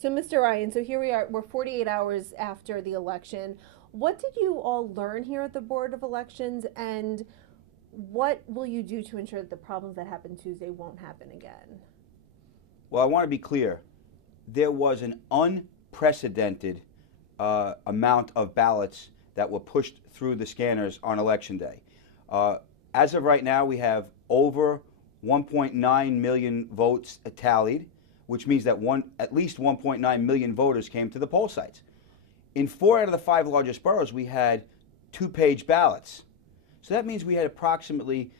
So, Mr. Ryan, so here we are, we're 48 hours after the election. What did you all learn here at the Board of Elections, and what will you do to ensure that the problems that happened Tuesday won't happen again? Well, I want to be clear. There was an unprecedented amount of ballots that were pushed through the scanners on Election Day. As of right now, we have over 1.9 million votes tallied, which means that at least 1.9 million voters came to the poll sites. In 4 out of the 5 largest boroughs, we had 2-page ballots. So that means we had approximately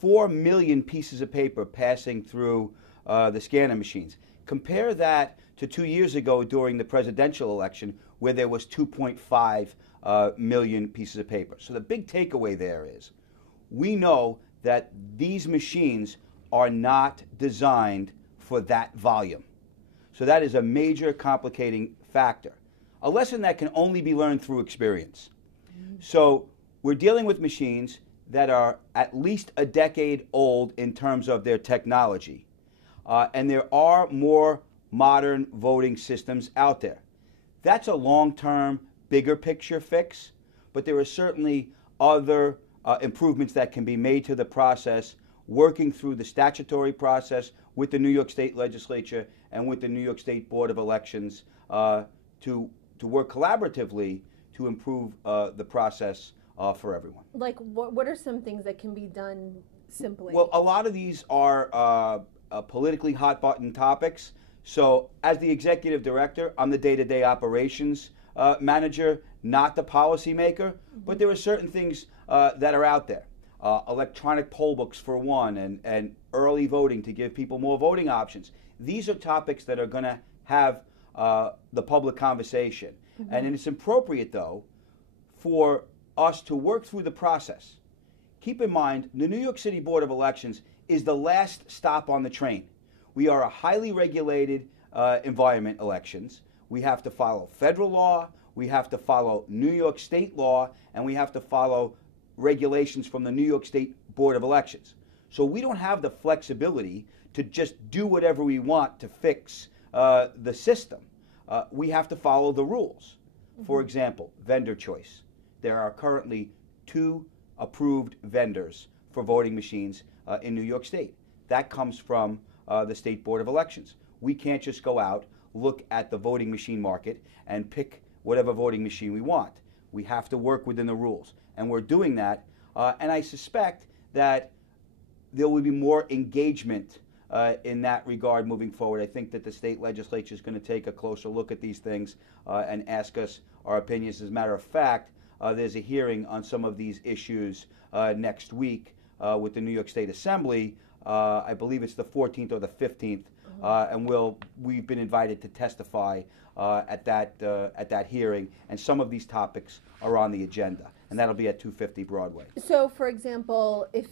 4 million pieces of paper passing through the scanner machines. Compare that to 2 years ago during the presidential election, where there was 2.5 million pieces of paper. So the big takeaway there is we know that these machines are not designed for that volume. So that is a major complicating factor, a lesson that can only be learned through experience. So we're dealing with machines that are at least a decade old in terms of their technology. And there are more modern voting systems out there. That's a long-term, bigger picture fix, but there are certainly other improvements that can be made to the process, working through the statutory process with the New York State Legislature and with the New York State Board of Elections to work collaboratively to improve the process for everyone. Like, what are some things that can be done simply? Well, a lot of these are politically hot-button topics. So as the executive director, I'm the day-to-day operations manager, not the policymaker, but there are certain things that are out there. Electronic poll books for one, and early voting to give people more voting options. These are topics that are going to have the public conversation. And it's appropriate, though, for us to work through the process. Keep in mind, the New York City Board of Elections is the last stop on the train. We are a highly regulated environment, elections. We have to follow federal law, we have to follow New York State law, and we have to follow regulations from the New York State Board of Elections. So we don't have the flexibility to just do whatever we want to fix the system. We have to follow the rules. For example, vendor choice. There are currently 2 approved vendors for voting machines in New York State. That comes from the State Board of Elections. We can't just go out, look at the voting machine market, and pick whatever voting machine we want. We have to work within the rules. And we're doing that. And I suspect that there will be more engagement in that regard moving forward. I think that the state legislature is going to take a closer look at these things and ask us our opinions. As a matter of fact, there's a hearing on some of these issues next week with the New York State Assembly. I believe it's the 14th or the 15th, and we've been invited to testify at that hearing, and some of these topics are on the agenda, and that'll be at 250 Broadway. So, for example, if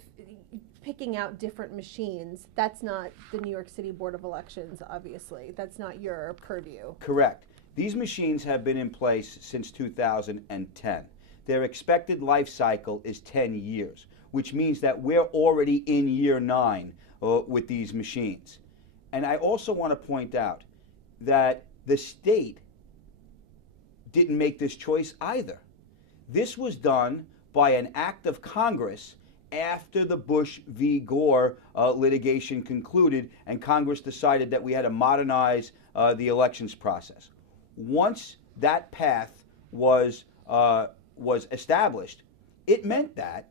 picking out different machines, that's not the New York City Board of Elections, obviously. That's not your purview. Correct. These machines have been in place since 2010. Their expected life cycle is 10 years, which means that we're already in year 9 with these machines. And I also want to point out that the state didn't make this choice either. This was done by an act of Congress after the Bush v. Gore litigation concluded, and Congress decided that we had to modernize the elections process. Once that path was established, it meant that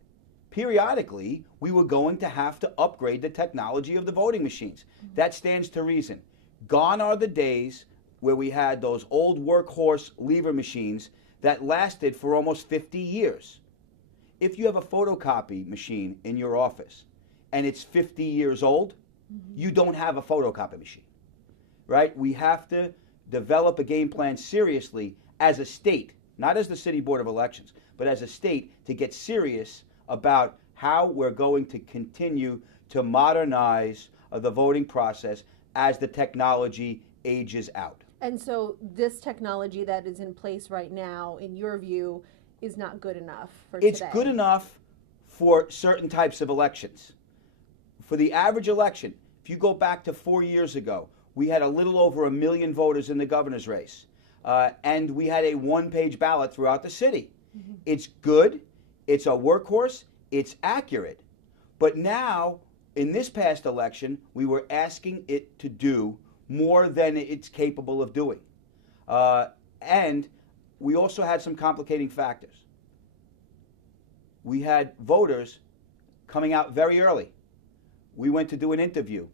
periodically we were going to have to upgrade the technology of the voting machines. That stands to reason. Gone are the days where we had those old workhorse lever machines that lasted for almost 50 years. If you have a photocopy machine in your office and it's 50 years old, you don't have a photocopy machine, right? We have to develop a game plan seriously as a state, not as the City Board of Elections, but as a state, to get serious about how we're going to continue to modernize the voting process as the technology ages out. And so this technology that is in place right now, in your view, is not good enough for today? It's good enough for certain types of elections. For the average election, if you go back to 4 years ago, we had a little over 1 million voters in the governor's race. And we had a one-page ballot throughout the city. Mm-hmm. It's good, it's a workhorse, it's accurate. But now, in this past election, we were asking it to do more than it's capable of doing. And we also had some complicating factors. We had voters coming out very early. We went to do an interview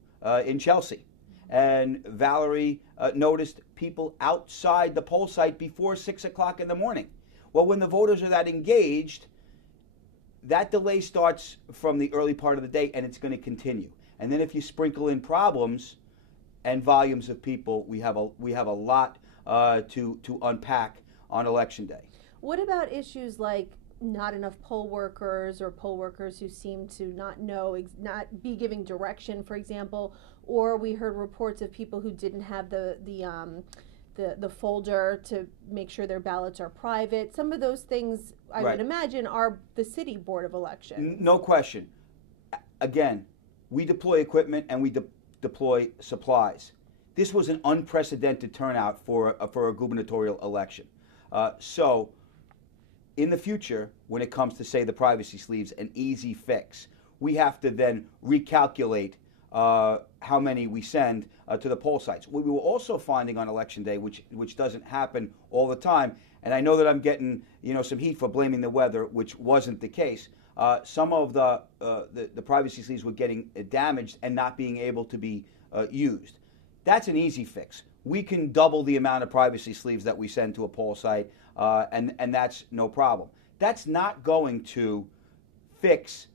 in Chelsea, and Valerie noticed people outside the poll site before 6 o'clock in the morning. Well, when the voters are that engaged, that delay starts from the early part of the day, and it's going to continue. And then if you sprinkle in problems and volumes of people, we have a lot to unpack on Election Day. What about issues like not enough poll workers, or poll workers who seem to not not be giving direction, for example, or we heard reports of people who didn't have the folder to make sure their ballots are private. Some of those things, I would imagine, are the city board of elections. No question. Again, we deploy equipment and we deploy supplies. This was an unprecedented turnout for a gubernatorial election. So in the future, when it comes to, say, the privacy sleeves, an easy fix, we have to then recalculate how many we send to the poll sites. What we were also finding on Election Day, which doesn't happen all the time, and I know that I'm getting some heat for blaming the weather, which wasn't the case. Some of the privacy sleeves were getting damaged and not being able to be used. That's an easy fix. We can double the amount of privacy sleeves that we send to a poll site, and that's no problem. That's not going to fix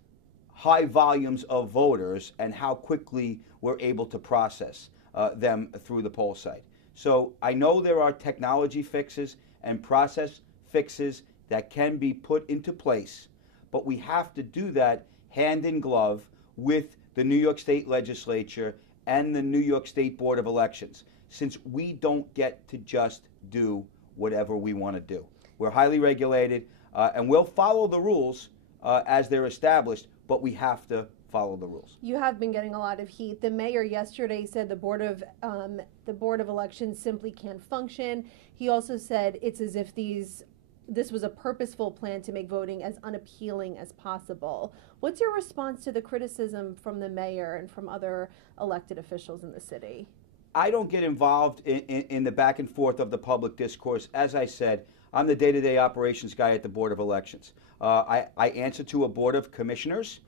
high volumes of voters and how quickly we're able to process them through the poll site. So I know there are technology fixes and process fixes that can be put into place, but we have to do that hand in glove with the New York State Legislature and the New York State Board of Elections, since we don't get to just do whatever we want to do. We're highly regulated, and we'll follow the rules as they're established, but we have to follow the rules. You have been getting a lot of heat. The mayor yesterday said the Board of Elections simply can't function. He also said it's as if this was a purposeful plan to make voting as unappealing as possible. What's your response to the criticism from the mayor and from other elected officials in the city? I don't get involved in the back and forth of the public discourse. As I said, I'm the day-to-day operations guy at the Board of Elections. I answer to a board of commissioners.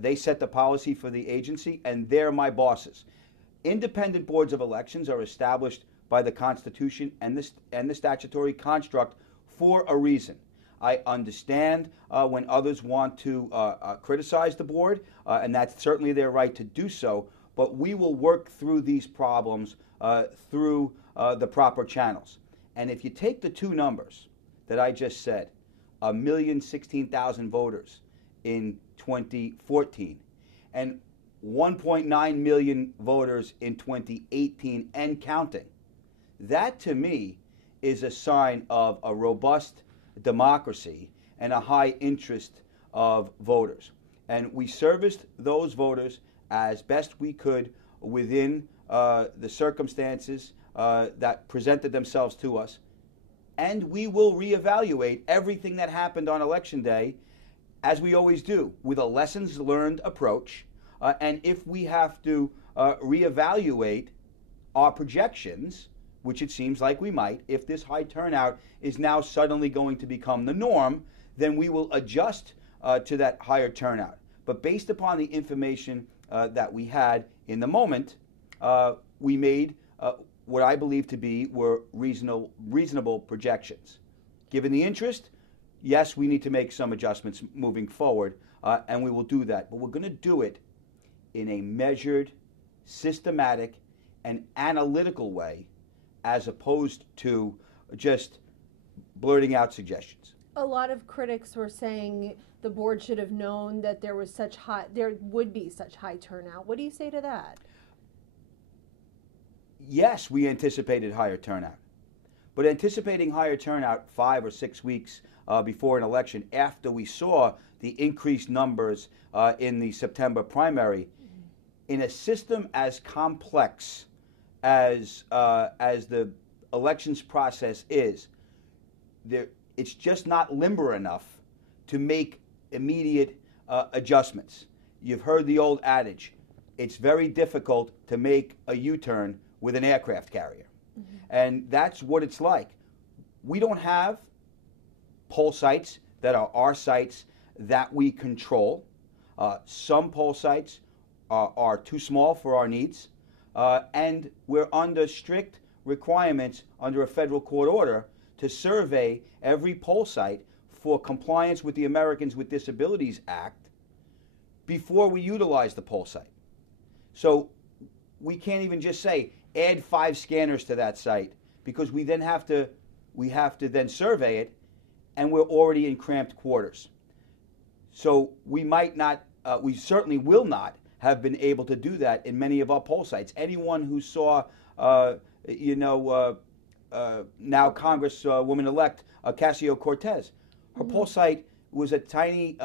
They set the policy for the agency, and they're my bosses. Independent boards of elections are established by the Constitution and the statutory construct for a reason. I understand when others want to criticize the board, and that's certainly their right to do so, but we will work through these problems through the proper channels. And if you take the two numbers that I just said, 1,016,000 voters in 2014 and 1.9 million voters in 2018 and counting, that to me is a sign of a robust democracy and a high interest of voters. And we serviced those voters as best we could within the circumstances that presented themselves to us. And we will reevaluate everything that happened on Election Day, as we always do, with a lessons learned approach. And if we have to reevaluate our projections, which it seems like we might, if this high turnout is now suddenly going to become the norm, then we will adjust to that higher turnout. But based upon the information that we had in the moment, we made what I believe to be were reasonable projections. Given the interest, yes, we need to make some adjustments moving forward, and we will do that. But we're going to do it in a measured, systematic, and analytical way, as opposed to just blurting out suggestions. A lot of critics were saying the board should have known that there would be such high turnout. What do you say to that? Yes, we anticipated higher turnout. But anticipating higher turnout 5 or 6 weeks before an election, after we saw the increased numbers in the September primary, in a system as complex as the elections process is, it's just not limber enough to make immediate adjustments. You've heard the old adage, it's very difficult to make a U-turn with an aircraft carrier. Mm-hmm. And that's what it's like. We don't have poll sites that are our sites that we control. Some poll sites are too small for our needs, and we're under strict requirements under a federal court order to survey every poll site for compliance with the Americans with Disabilities Act before we utilize the poll site. So we can't even just say add 5 scanners to that site, because we have to then survey it, and we're already in cramped quarters. So we we certainly will not have been able to do that in many of our poll sites. Anyone who saw, now Congresswoman-elect Ocasio-Cortez, her mm-hmm. poll site was a tiny,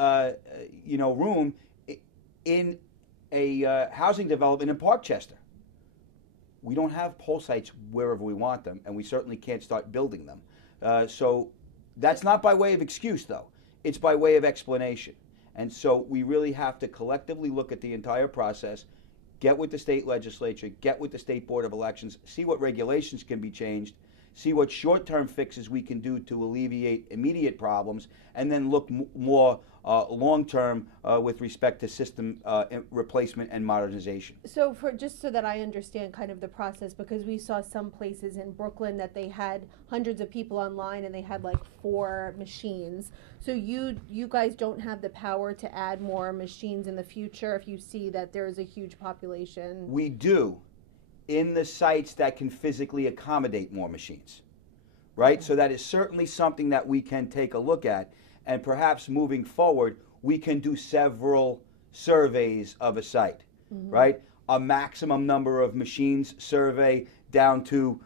room in a housing development in Parkchester. We don't have poll sites wherever we want them, and we certainly can't start building them. So that's not by way of excuse, though. It's by way of explanation. And so we really have to collectively look at the entire process, get with the state legislature, get with the State Board of Elections, see what regulations can be changed, see what short-term fixes we can do to alleviate immediate problems, and then look more long-term with respect to system replacement and modernization. So just so that I understand kind of the process, because we saw some places in Brooklyn that they had hundreds of people online and they had like 4 machines. So you guys don't have the power to add more machines in the future if you see that there is a huge population? We do, in the sites that can physically accommodate more machines, right? Okay. So that is certainly something that we can take a look at, and perhaps moving forward, we can do several surveys of a site, mm-hmm. right? A maximum number of machines survey down to,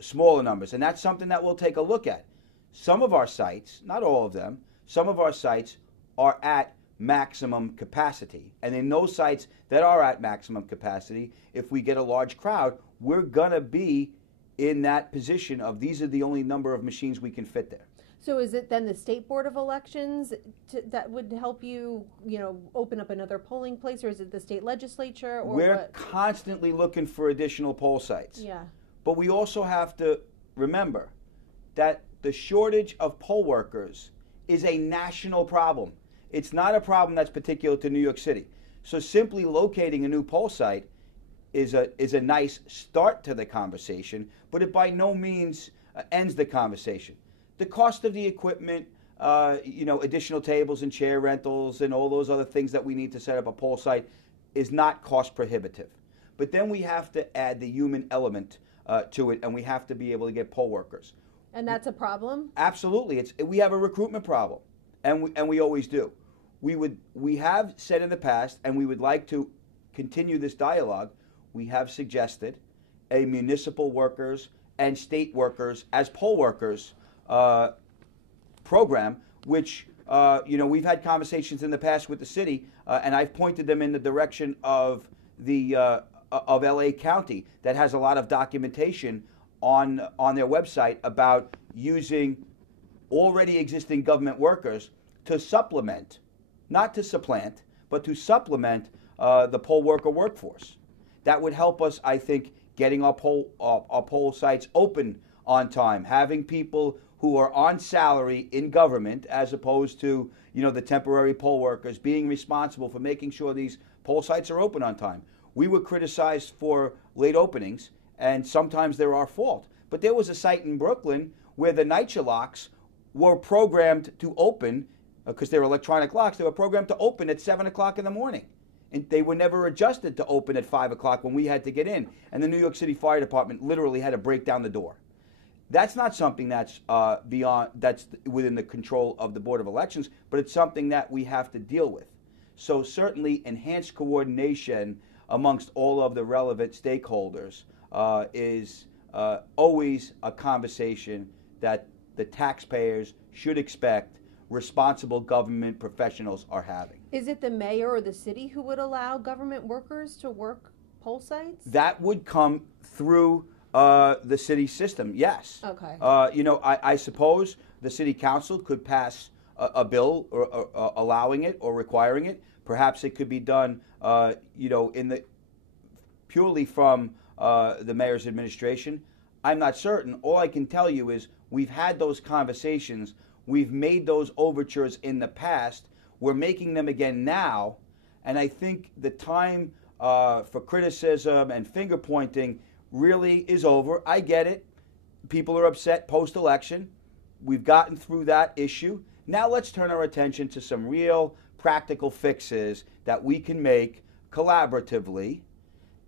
smaller numbers, and that's something that we'll take a look at. Some of our sites, not all of them, some of our sites are at maximum capacity. And in those sites that are at maximum capacity, if we get a large crowd, we're going to be in that position of these are the only number of machines we can fit there. So is it then the State Board of Elections that would help you, open up another polling place, or is it the state legislature? Or we're what? Constantly looking for additional poll sites. Yeah. But we also have to remember that the shortage of poll workers is a national problem. It's not a problem that's particular to New York City. So simply locating a new poll site is a nice start to the conversation, but it by no means ends the conversation. The cost of the equipment, additional tables and chair rentals and all those other things that we need to set up a poll site is not cost prohibitive. But then we have to add the human element to it, and we have to be able to get poll workers. And that's a problem? Absolutely. We have a recruitment problem, and we always do. We have said in the past, and we would like to continue this dialogue, we have suggested a municipal workers and state workers as poll workers program, which we've had conversations in the past with the city, and I've pointed them in the direction of of LA County that has a lot of documentation on their website about using already existing government workers to supplement, not to supplant, but to supplement the poll worker workforce. That would help us, I think, getting our poll sites open on time, having people who are on salary in government as opposed to the temporary poll workers being responsible for making sure these poll sites are open on time. We were criticized for late openings, and sometimes they're our fault. But there was a site in Brooklyn where the NYC locks were programmed to open, because they're electronic locks, they were programmed to open at 7 o'clock in the morning. And they were never adjusted to open at 5 o'clock when we had to get in. And the New York City Fire Department literally had to break down the door. That's not something that's that's within the control of the Board of Elections, but it's something that we have to deal with. So certainly enhanced coordination amongst all of the relevant stakeholders is always a conversation that the taxpayers should expect responsible government professionals are having. Is it the mayor or the city who would allow government workers to work poll sites? That would come through the city system, yes. Okay. I suppose the city council could pass a bill or allowing it or requiring it. Perhaps it could be done, purely from the mayor's administration. I'm not certain. All I can tell you is we've had those conversations. We've made those overtures in the past. We're making them again now. And I think the time for criticism and finger pointing really is over. I get it. People are upset post-election. We've gotten through that issue. Now let's turn our attention to some real practical fixes that we can make collaboratively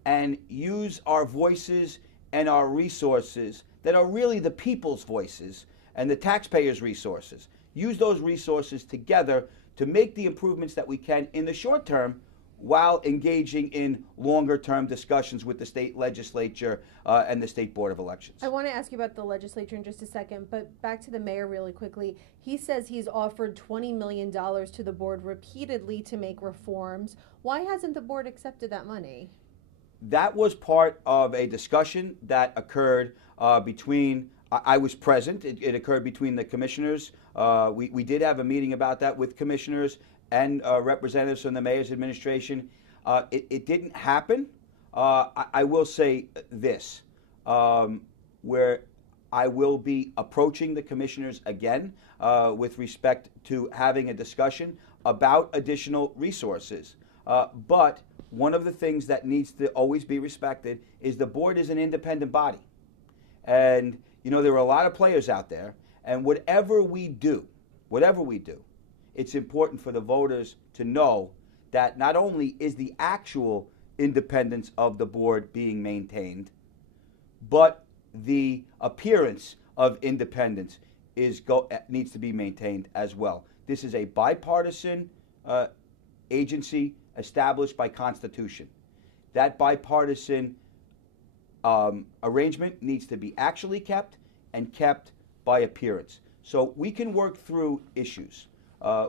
and use our voices and our resources that are really the people's voices and the taxpayers' resources. Use those resources together to make the improvements that we can in the short term while engaging in longer-term discussions with the state legislature and the State Board of Elections. I want to ask you about the legislature in just a second, but back to the mayor really quickly. He says he's offered $20 million to the board repeatedly to make reforms. Why hasn't the board accepted that money? That was part of a discussion that occurred between, I was present, it occurred between the commissioners. We did have a meeting about that with commissioners and representatives from the mayor's administration. It didn't happen. I will say this, where I will be approaching the commissioners again with respect to having a discussion about additional resources. But one of the things that needs to always be respected is the board is an independent body. And, there are a lot of players out there, and whatever we do, it's important for the voters to know that not only is the actual independence of the board being maintained, but the appearance of independence needs to be maintained as well. This is a bipartisan agency established by Constitution. That bipartisan arrangement needs to be actually kept and kept by appearance. So we can work through issues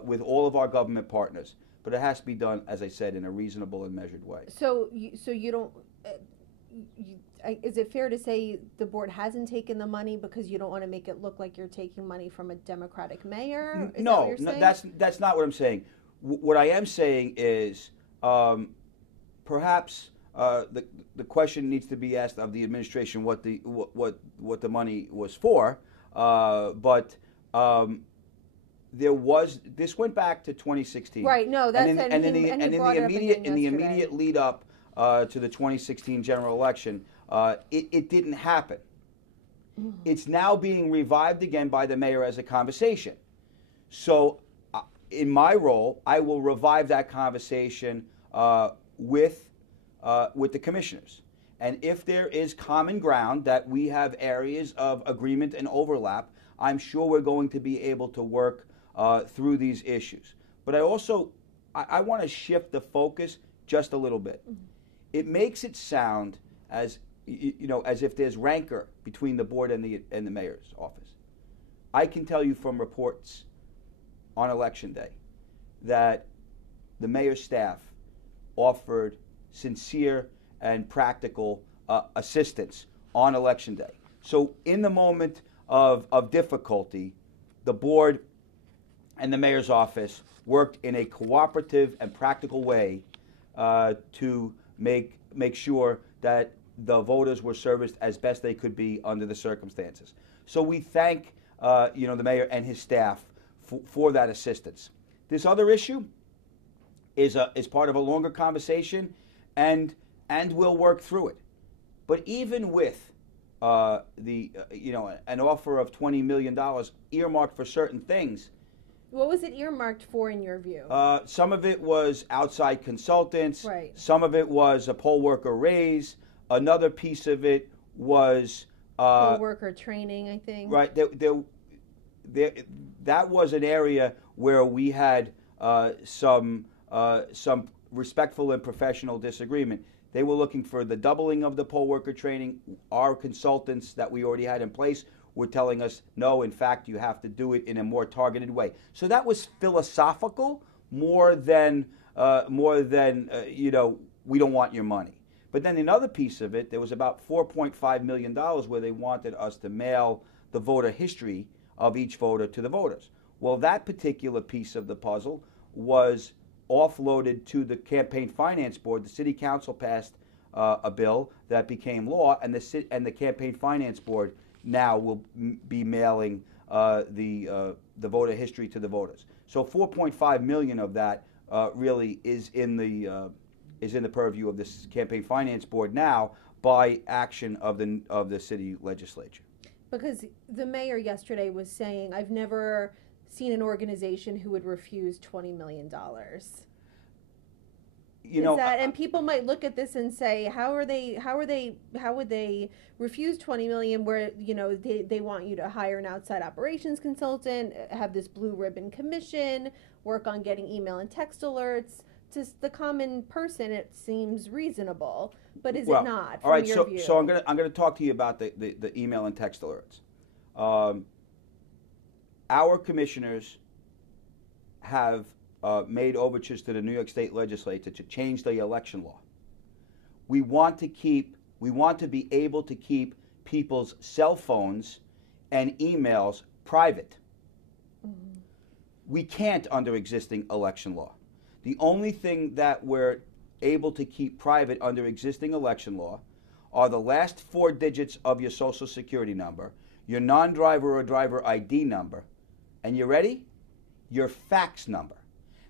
with all of our government partners, but it has to be done, as I said, in a reasonable and measured way. So you don't. Is it fair to say the board hasn't taken the money because you don't want to make it look like you're taking monny from a Democratic mayor? No, that's not what I'm saying. What I am saying is perhaps the question needs to be asked of the administration what the money was for, but. This went back to 2016. Right. No, that's in the immediate lead up to the 2016 general election, it didn't happen. Mm. It's now being revived again by the mayor as a conversation. So, in my role, I will revive that conversation with the commissioners. And if there is common ground that we have areas of agreement and overlap, I'm sure we're going to be able to work through these issues. But I want to shift the focus just a little bit. Mm-hmm. It makes it sound as if there's rancor between the board and the mayor's office. I can tell you from reports on election day that the mayor's staff offered sincere and practical assistance on election day. So in the moment of difficulty, the board and the mayor's office worked in a cooperative and practical way to make sure that the voters were serviced as best they could be under the circumstances. So we thank the mayor and his staff for that assistance. This other issue is part of a longer conversation, and we'll work through it. But even with an offer of $20 million earmarked for certain things. What was it earmarked for in your view? Some of it was outside consultants. Right. Some of it was a poll worker raise. Another piece of it was poll worker training, I think. Right. That was an area where we had some respectful and professional disagreement. They were looking for the doubling of the poll worker training. Our consultants that we already had in place were telling us, no, in fact, you have to do it in a more targeted way. So that was philosophical more than we don't want your money. But then another piece of it, there was about $4.5 million where they wanted us to mail the voter history of each voter to the voters. Well, that particular piece of the puzzle was offloaded to the Campaign Finance Board. The City Council passed a bill that became law, and the Campaign Finance Board now will be mailing the voter history to the voters. So 4.5 million of that really is in the purview of this Campaign Finance Board now by action of the city legislature. Because the mayor yesterday was saying, I've never seen an organization who would refuse $20 million. And people might look at this and say, how would they refuse 20 million where, they want you to hire an outside operations consultant, have this blue ribbon commission, work on getting email and text alerts. To the common person, it seems reasonable, but is it not? All right, so I'm gonna talk to you about the email and text alerts. Our commissioners have made overtures to the New York State Legislature to change the election law. We want to be able to keep people's cell phones and emails private. Mm-hmm. We can't under existing election law. The only thing that we're able to keep private under existing election law are the last 4 digits of your social security number, your non-driver or driver ID number, and you ready? Your fax number.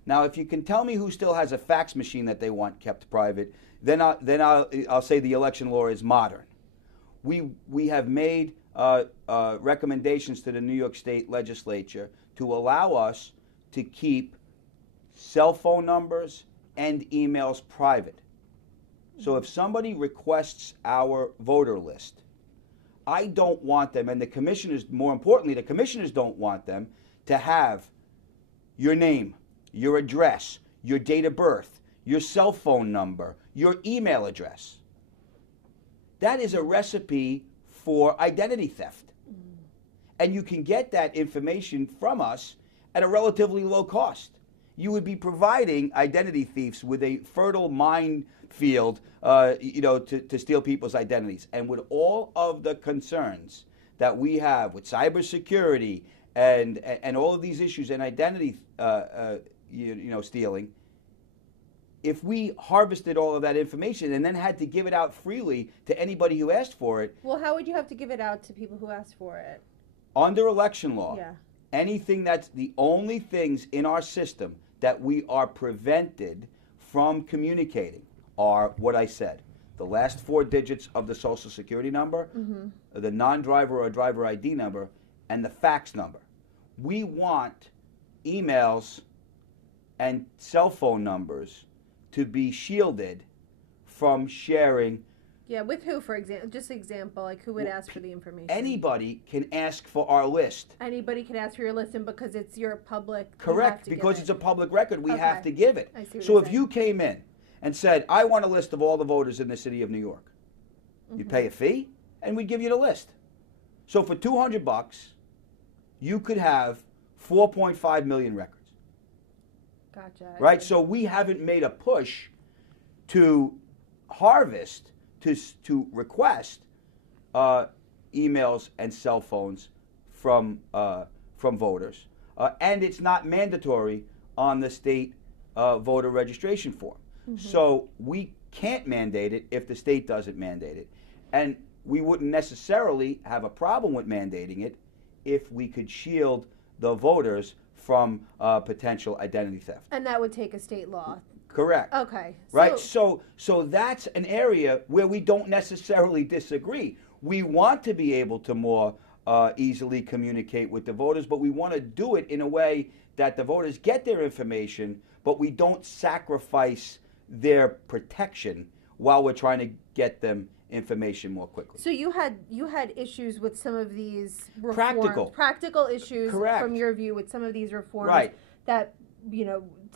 Now, if you can tell me who still has a fax machine that they want kept private, then I'll say the election law is modern. We have made recommendations to the New York State Legislature to allow us to keep cell phone numbers and emails private. So if somebody requests our voter list, I don't want them, and the commissioners, more importantly, the commissioners don't want them to have your name, your address, your date of birth, your cell phone number, your email address. That is a recipe for identity theft. And you can get that information from us at a relatively low cost. You would be providing identity thieves with a fertile minefield, to steal people's identities. And with all of the concerns that we have with cybersecurity and all of these issues and identity, stealing, if we harvested all of that information and then had to give it out freely to anybody who asked for it. Well, how would you have to give it out to people who asked for it? Under election law. Yeah. Anything that's the only things in our system that we are prevented from communicating are what I said. The last 4 digits of the social security number, mm-hmm. the non-driver or driver ID number, and the fax number. We want emails and cell phone numbers to be shielded from sharing. Yeah, with who, for example? Just example, like who would ask for the information? Anybody can ask for our list. Anybody can ask for your list, and because it's your public. Correct, because it's a public record, we have to give it. I see what so you're if saying. you came in and said, I want a list of all the voters in the city of New York, mm-hmm. you pay a fee, and we'd give you the list. So for $200, you could have 4.5 million records. Gotcha. Right? So we haven't made a push to harvest, to request emails and cell phones from voters. And it's not mandatory on the state voter registration form. Mm-hmm. So we can't mandate it if the state doesn't mandate it. And we wouldn't necessarily have a problem with mandating it if we could shield the voters from potential identity theft. And that would take a state law. Correct. Okay. Right? So that's an area where we don't necessarily disagree. We want to be able to more easily communicate with the voters, but we want to do it in a way that the voters get their information, but we don't sacrifice their protection while we're trying to get them information more quickly. So you had issues with some of these reforms, practical issues. Correct. From your view with some of these reforms, right. that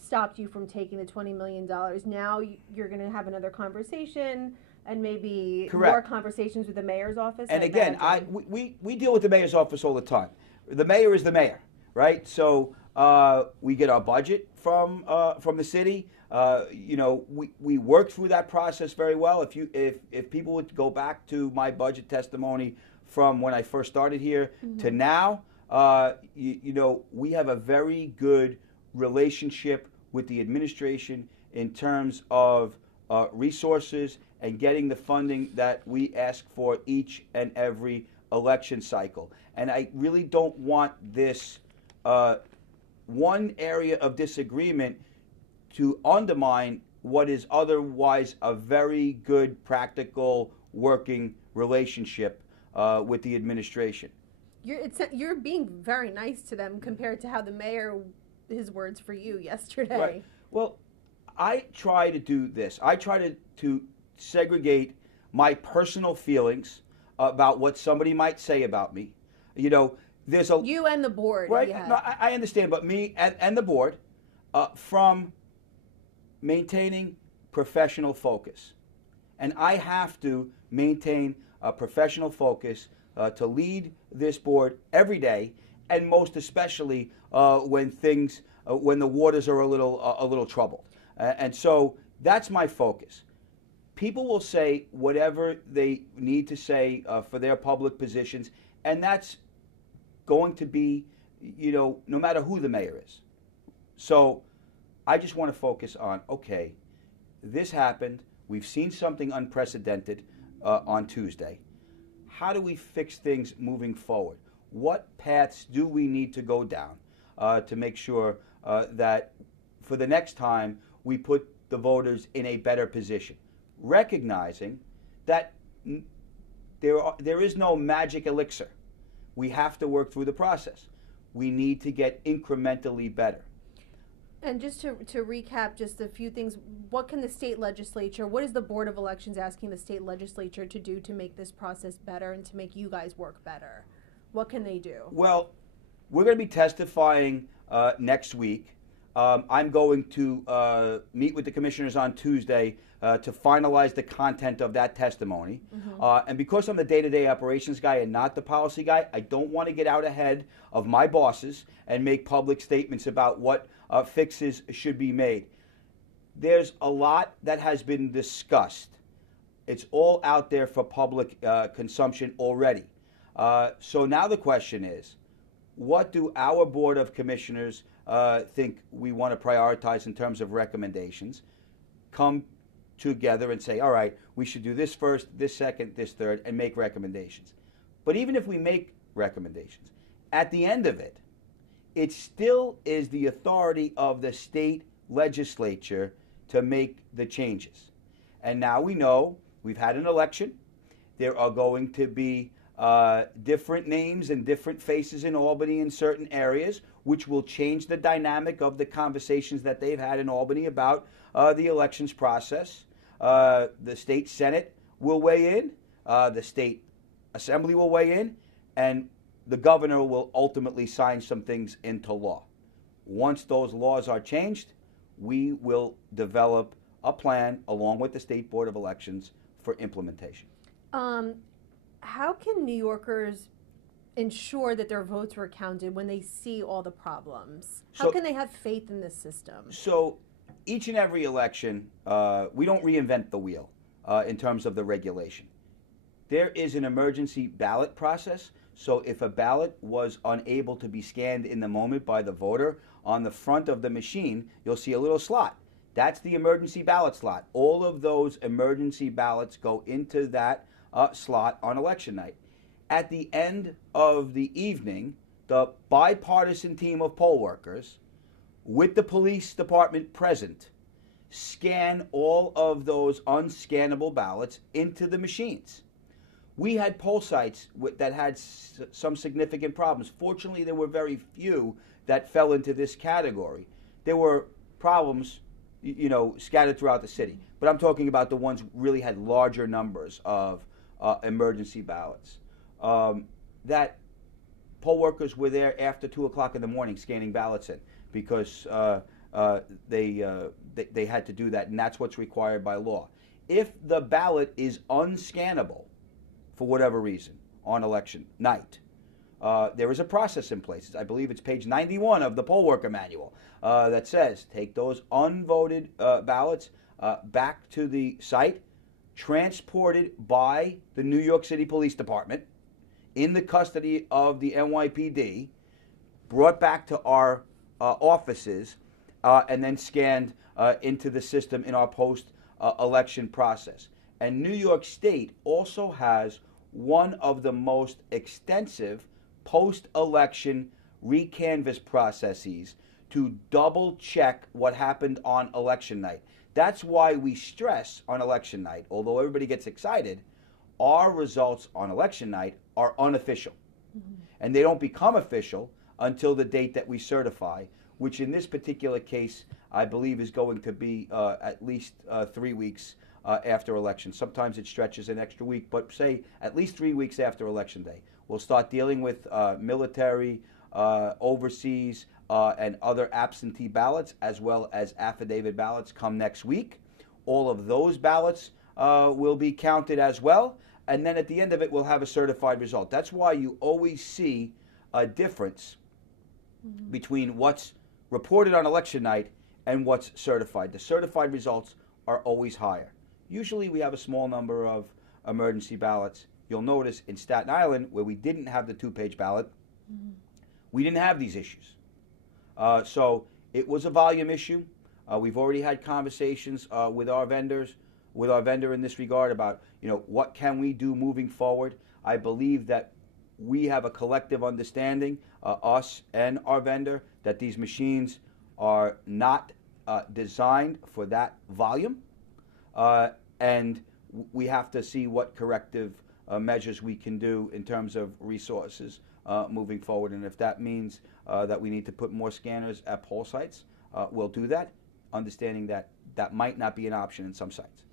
stopped you from taking the $20 million. Now you're going to have another conversation and maybe Correct. more conversations with the mayor's office. And again, we deal with the mayor's office all the time. The mayor is the mayor, right? So we get our budget from the city. We worked through that process very well. If people would go back to my budget testimony from when I first started here to now, we have a very good relationship with the administration in terms of resources and getting the funding that we ask for each and every election cycle. And I really don't want this one area of disagreement to undermine what is otherwise a very good, practical, working relationship with the administration. You're being very nice to them compared to how the mayor, his words for you yesterday. Right. Well, I try to do this. I try to segregate my personal feelings about what somebody might say about me. There's a you and the board, right. Yeah. No, I understand, but me and the board from maintaining professional focus, and I have to maintain a professional focus to lead this board every day, and most especially when the waters are a little troubled. And so that's my focus. People will say whatever they need to say for their public positions, and that's going to be, no matter who the mayor is. So I just want to focus on, okay, this happened. We've seen something unprecedented on Tuesday. How do we fix things moving forward? What paths do we need to go down to make sure that for the next time we put the voters in a better position, recognizing that there is no magic elixir. We have to work through the process. We need to get incrementally better. And just to recap just a few things, what can the state legislature, what is the Board of Elections asking the state legislature to do to make this process better and to make you guys work better? What can they do? Well, we're going to be testifying next week. I'm going to meet with the commissioners on Tuesday to finalize the content of that testimony. And because I'm the day-to-day operations guy and not the policy guy, I don't want to get out ahead of my bosses and make public statements about what fixes should be made. There's a lot that has been discussed. It's all out there for public consumption already. So now the question is, what do our Board of Commissioners think we want to prioritize in terms of recommendations? Come together and say, all right, we should do this first, this second, this third, and make recommendations. But even if we make recommendations, at the end of it, it still is the authority of the state legislature to make the changes. And now we know we've had an election. There are going to be different names and different faces in Albany in certain areas, which will change the dynamic of the conversations that they've had in Albany about the elections process. The state Senate will weigh in, the state Assembly will weigh in, and the governor will ultimately sign some things into law. Once those laws are changed, we will develop a plan along with the State Board of Elections for implementation. How can New Yorkers ensure that their votes were counted when they see all the problems? How can they have faith in this system? So each and every election, we don't reinvent the wheel in terms of the regulation. There is an emergency ballot process. So if a ballot was unable to be scanned in the moment by the voter, on the front of the machine, you'll see a little slot. That's the emergency ballot slot. All of those emergency ballots go into that slot on election night. At the end of the evening, the bipartisan team of poll workers, with the police department present, scan all of those unscannable ballots into the machines. We had poll sites that had some significant problems. Fortunately, there were very few that fell into this category. There were problems, scattered throughout the city. But I'm talking about the ones really had larger numbers of emergency ballots. That poll workers were there after 2 o'clock in the morning scanning ballots in because they had to do that, and that's what's required by law. If the ballot is unscannable for whatever reason on election night, there is a process in place. I believe it's page 91 of the poll worker manual that says take those unvoted ballots back to the site, transported by the New York City Police Department in the custody of the NYPD, brought back to our offices, and then scanned into the system in our post-election process. And New York State also has one of the most extensive post-election recanvass processes to double check what happened on election night. That's why we stress on election night, although everybody gets excited, our results on election night are unofficial. Mm-hmm. And they don't become official until the date that we certify, which in this particular case, I believe is going to be at least 3 weeks after election. Sometimes it stretches an extra week, but say at least 3 weeks after election day. We'll start dealing with military, overseas, and other absentee ballots, as well as affidavit ballots come next week. All of those ballots will be counted as well, and then at the end of it, we'll have a certified result. That's why you always see a difference between what's reported on election night and what's certified. The certified results are always higher. Usually we have a small number of emergency ballots. You'll notice in Staten Island, where we didn't have the 2-page ballot, we didn't have these issues. So it was a volume issue. We've already had conversations with our vendors, with our vendor in this regard about, what can we do moving forward. I believe that we have a collective understanding, us and our vendor, that these machines are not designed for that volume, and we have to see what corrective measures we can do in terms of resources moving forward. And if that means that we need to put more scanners at poll sites, we'll do that, understanding that that might not be an option in some sites.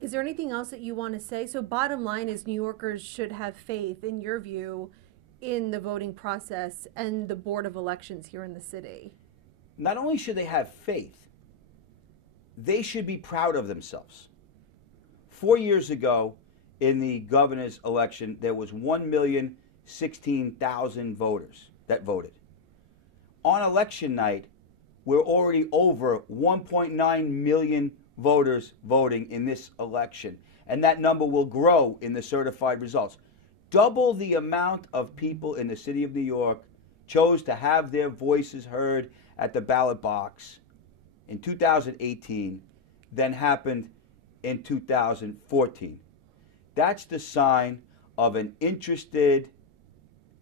Is there anything else that you want to say? So bottom line is New Yorkers should have faith, in your view, in the voting process and the Board of Elections here in the city. Not only should they have faith, they should be proud of themselves. 4 years ago, in the governor's election, there was 1,016,000 voters that voted. On election night, we're already over 1.9 million voters voting in this election, and that number will grow in the certified results. Double the amount of people in the city of New York chose to have their voices heard at the ballot box in 2018 than happened in 2014. That's the sign of an interested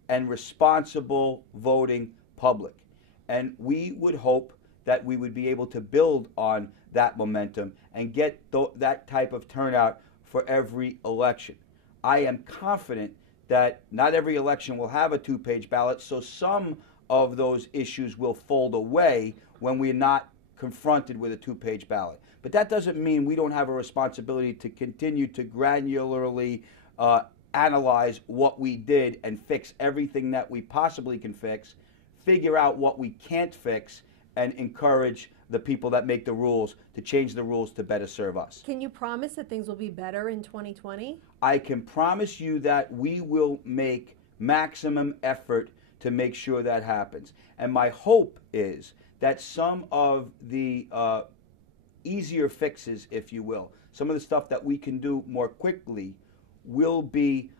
and responsible voting public. And we would hope that we would be able to build on that momentum and get that type of turnout for every election. I am confident that not every election will have a 2-page ballot, so some of those issues will fold away when we're not confronted with a 2-page ballot. But that doesn't mean we don't have a responsibility to continue to granularly analyze what we did and fix everything that we possibly can fix, figure out what we can't fix, and encourage the people that make the rules to change the rules to better serve us. Can you promise that things will be better in 2020? I can promise you that we will make maximum effort to make sure that happens. And my hope is that some of the easier fixes, if you will, some of the stuff that we can do more quickly will be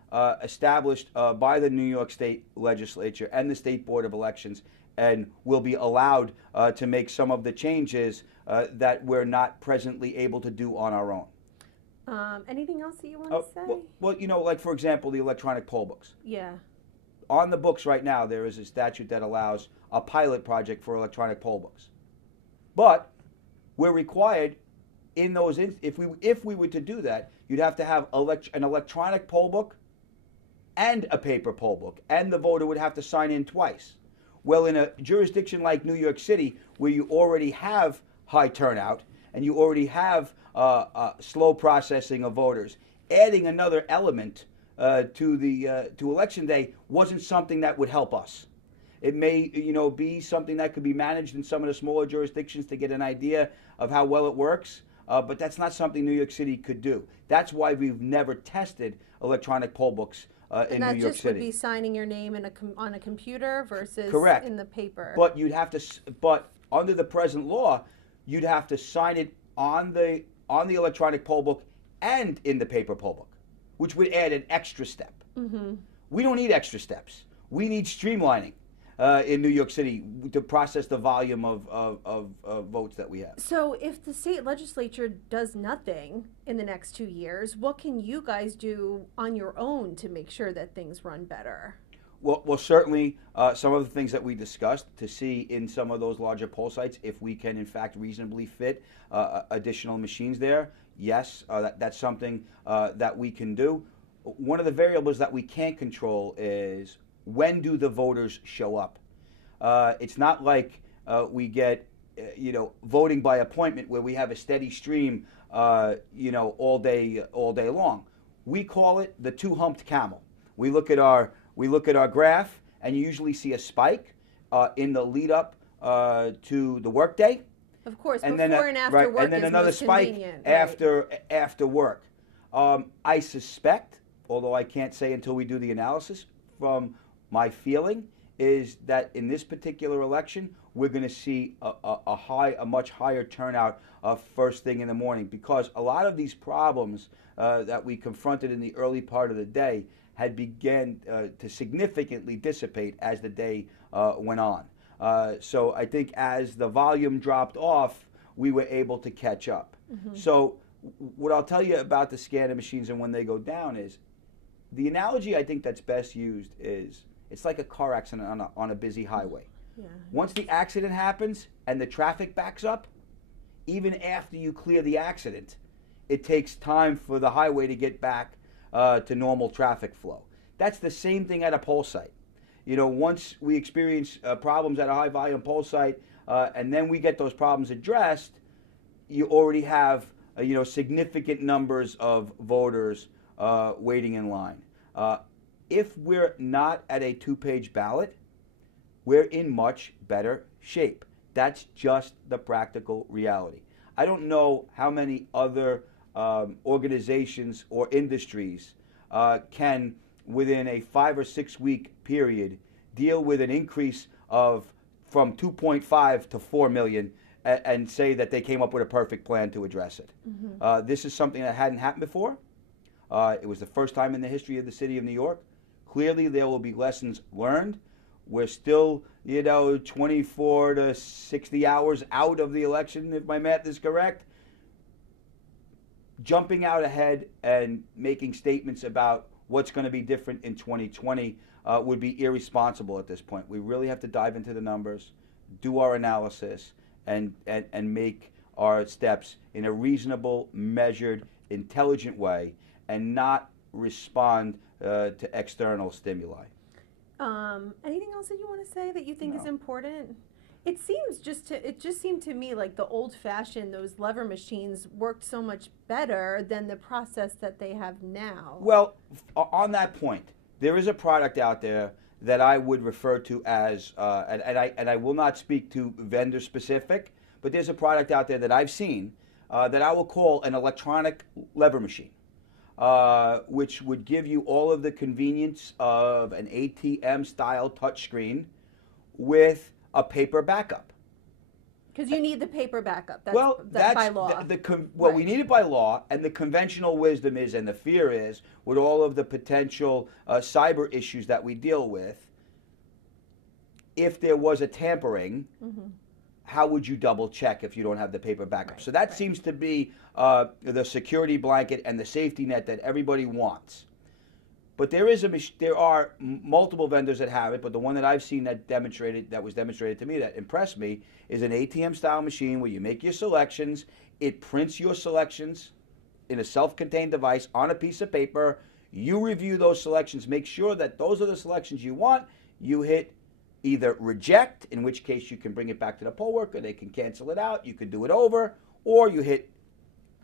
established by the New York State Legislature and the State Board of Elections, and will be allowed to make some of the changes that we're not presently able to do on our own. Anything else that you want to say? Well, like, for example, the electronic poll books. Yeah. On the books right now, there is a statute that allows a pilot project for electronic poll books. But we're required in those, if we were to do that, you'd have to have an electronic poll book and a paper poll book, and the voter would have to sign in twice. Well, in a jurisdiction like New York City, where you already have high turnout and you already have slow processing of voters, adding another element to election day wasn't something that would help us. It may, be something that could be managed in some of the smaller jurisdictions to get an idea of how well it works. but that's not something New York City could do. That's why we've never tested electronic poll books in New York City. And that just would be signing your name on a computer versus Correct. in the paper. But you'd have to. But under the present law, you'd have to sign it on the electronic poll book and in the paper poll book, which would add an extra step. Mm-hmm. We don't need extra steps. We need streamlining in New York City to process the volume of votes that we have. So if the state legislature does nothing in the next 2 years, what can you guys do on your own to make sure that things run better? Well, certainly some of the things that we discussed to see in some of those larger poll sites if we can, in fact, reasonably fit additional machines there. Yes, that's something that we can do. One of the variables that we can't control is when do the voters show up. It's not like we get, voting by appointment where we have a steady stream, all day long. We call it the two-humped camel. We look at our graph, and you usually see a spike in the lead up to the workday. Of course, and before and after work and then is another most spike convenient, after work. I suspect, although I can't say until we do the analysis, from my feeling is that in this particular election, we're going to see a much higher turnout first thing in the morning, because a lot of these problems that we confronted in the early part of the day had begun to significantly dissipate as the day went on. So I think as the volume dropped off, we were able to catch up. Mm-hmm. So what I'll tell you about the scanner machines and when they go down is, the analogy I think that's best used is, it's like a car accident on a busy highway. Yeah. Once the accident happens and the traffic backs up, even after you clear the accident, it takes time for the highway to get back to normal traffic flow. That's the same thing at a poll site. Once we experience problems at a high volume poll site, and then we get those problems addressed, you already have significant numbers of voters waiting in line. If we're not at a two-page ballot, we're in much better shape. That's just the practical reality. I don't know how many other organizations or industries can, within a 5 or 6 week period, deal with an increase of from 2.5 to 4 million and say that they came up with a perfect plan to address it. Mm-hmm. This is something that hadn't happened before. It was the first time in the history of the city of New York. Clearly, there will be lessons learned. We're still, 24 to 60 hours out of the election, if my math is correct. Jumping out ahead and making statements about what's going to be different in 2020 would be irresponsible at this point. We really have to dive into the numbers, do our analysis, and make our steps in a reasonable, measured, intelligent way, and not respond to external stimuli. Anything else that you want to say that you think is important? It just seemed to me like the old-fashioned, those lever machines worked so much better than the process that they have now. Well, on that point, there is a product out there that I would refer to as, and I will not speak to vendor specific, but there's a product out there that I've seen that I will call an electronic lever machine, which would give you all of the convenience of an ATM-style touchscreen with a paper backup. Because you need the paper backup. That's by law. Right. We need it by law, and the conventional wisdom is, and the fear is, with all of the potential cyber issues that we deal with, if there was a tampering, mm-hmm. how would you double check if you don't have the paper backup? Right. So that seems to be the security blanket and the safety net that everybody wants. But there are multiple vendors that have it, but the one that I've seen that was demonstrated to me that impressed me is an ATM-style machine where you make your selections, it prints your selections in a self-contained device on a piece of paper, you review those selections, make sure that those are the selections you want, you hit either reject, in which case you can bring it back to the poll worker, they can cancel it out, you can do it over, or you hit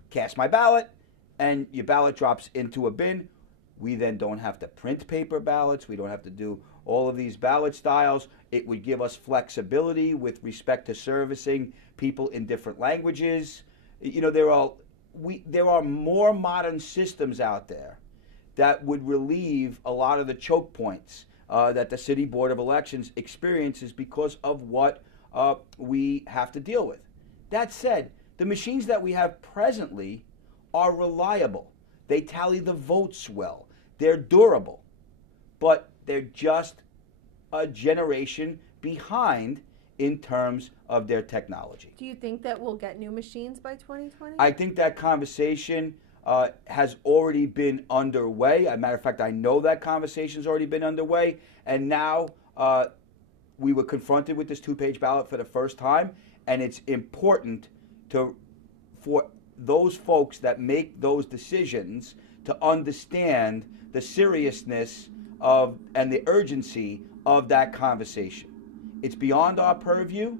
cast my ballot, and your ballot drops into a bin. We then don't have to print paper ballots. We don't have to do all of these ballot styles. It would give us flexibility with respect to servicing people in different languages. there are more modern systems out there that would relieve a lot of the choke points that the City Board of Elections experiences because of what we have to deal with. That said, the machines that we have presently are reliable. They tally the votes well. They're durable. But they're just a generation behind in terms of their technology. Do you think that we'll get new machines by 2020? I think that conversation has already been underway. As a matter of fact, I know that conversation's already been underway. And now we were confronted with this two-page ballot for the first time. And it's important for those folks that make those decisions to understand the seriousness of and the urgency of that conversation. It's beyond our purview,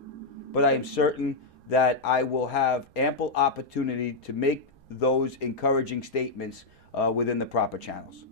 but I am certain that I will have ample opportunity to make those encouraging statements within the proper channels.